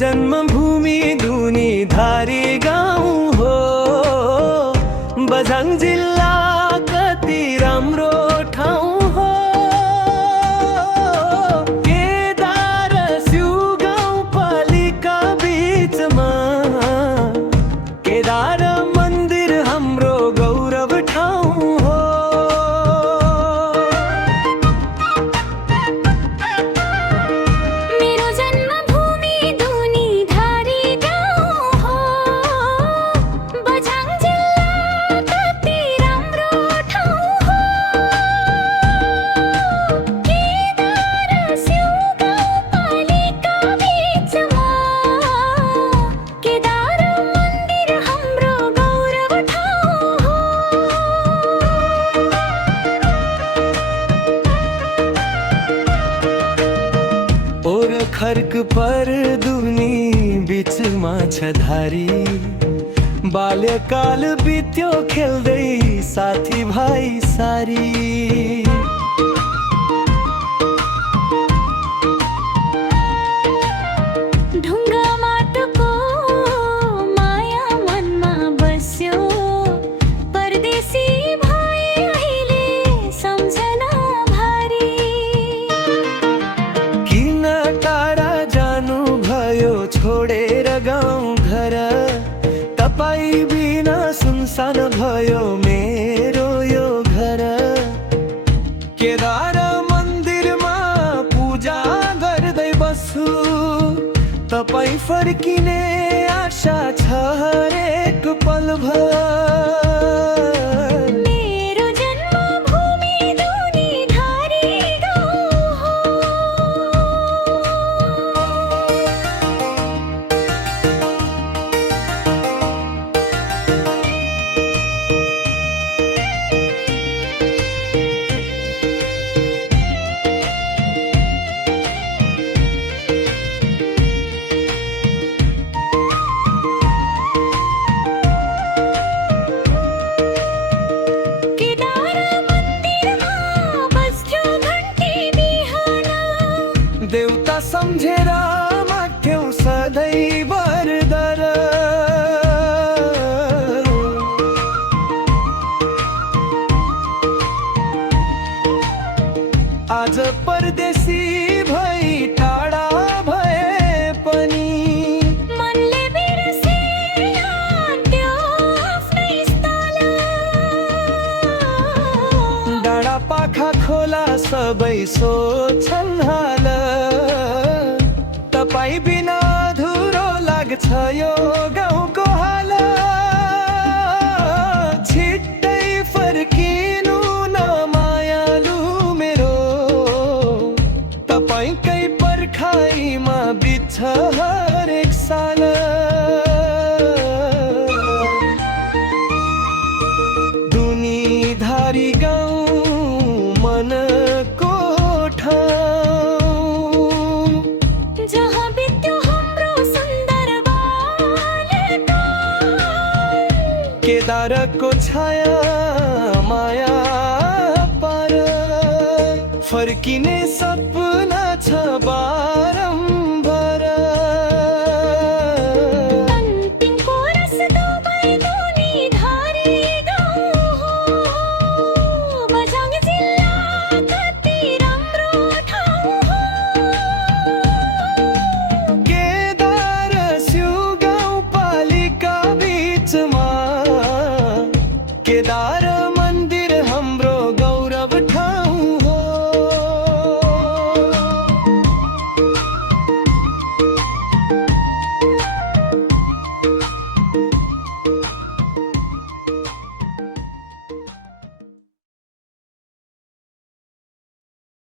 जन्मभूमि दुनी धारी गाउँ हो। बझाङ जिल्ला कति राम्रो ठाउँ हो। केदार स्यु गाउँपालिका बीचमा केदार मन्दिर हाम्रो गौरव ठाउँ हो। मेरो जन्मभूमि दुनी धारी गाउँ हो। बझाङ जिल्ला कति राम्रो ठाउँ हो। केदार स्यु गाउँपालिका बीचमा केदार मन्दिर हाम्रो गौरव ठाउँ हो। ओरखर्क पर दुनी बीचमा छ धारी। बाल्यकाल बित्यो खेल्दै साथी भाइ सारी। ढुङ्गा माटोको माया मनमा बस्यो। परदेशी भए अहिले सम्झना भारी। किन टाढा जानु भयो छोडेर गाउँ घर। तपाईँ बिना सुनसान भयो मेरो यो घर। केदार मन्दिरमा पूजा गर्दै बस्छु। तपाईँ फर्किने आशा छ हरेक पलभर। मेरो जन्मभूमि दुनी धारी गाउँ हो। केदार मन्दिरमा बज्थ्यो घन्टी बिहान। देउता सम्झेर माग्थ्यौ सधैँ वरदान। आज परदेशी भई टाढा भए पनि मनले बिर्सेन त्यो आफ्नै स्थल। डाँडा पाखा खोला सबै सोध्छन् हाल। तपाईँ बिना अधुरो लाग्छ यो गाउँको हाल। छिट्टै फर्किनु न मायालु मेरो। तपाईँकै पर्खाइमा बित्छ हरेक साल। दुनी धारी गाउँ मनको ठाउँ। जहाँ बित्यो हाम्रो सुन्दर बाल्यकाल। केदारको छाया माया पार। फर्किने सपना छ बार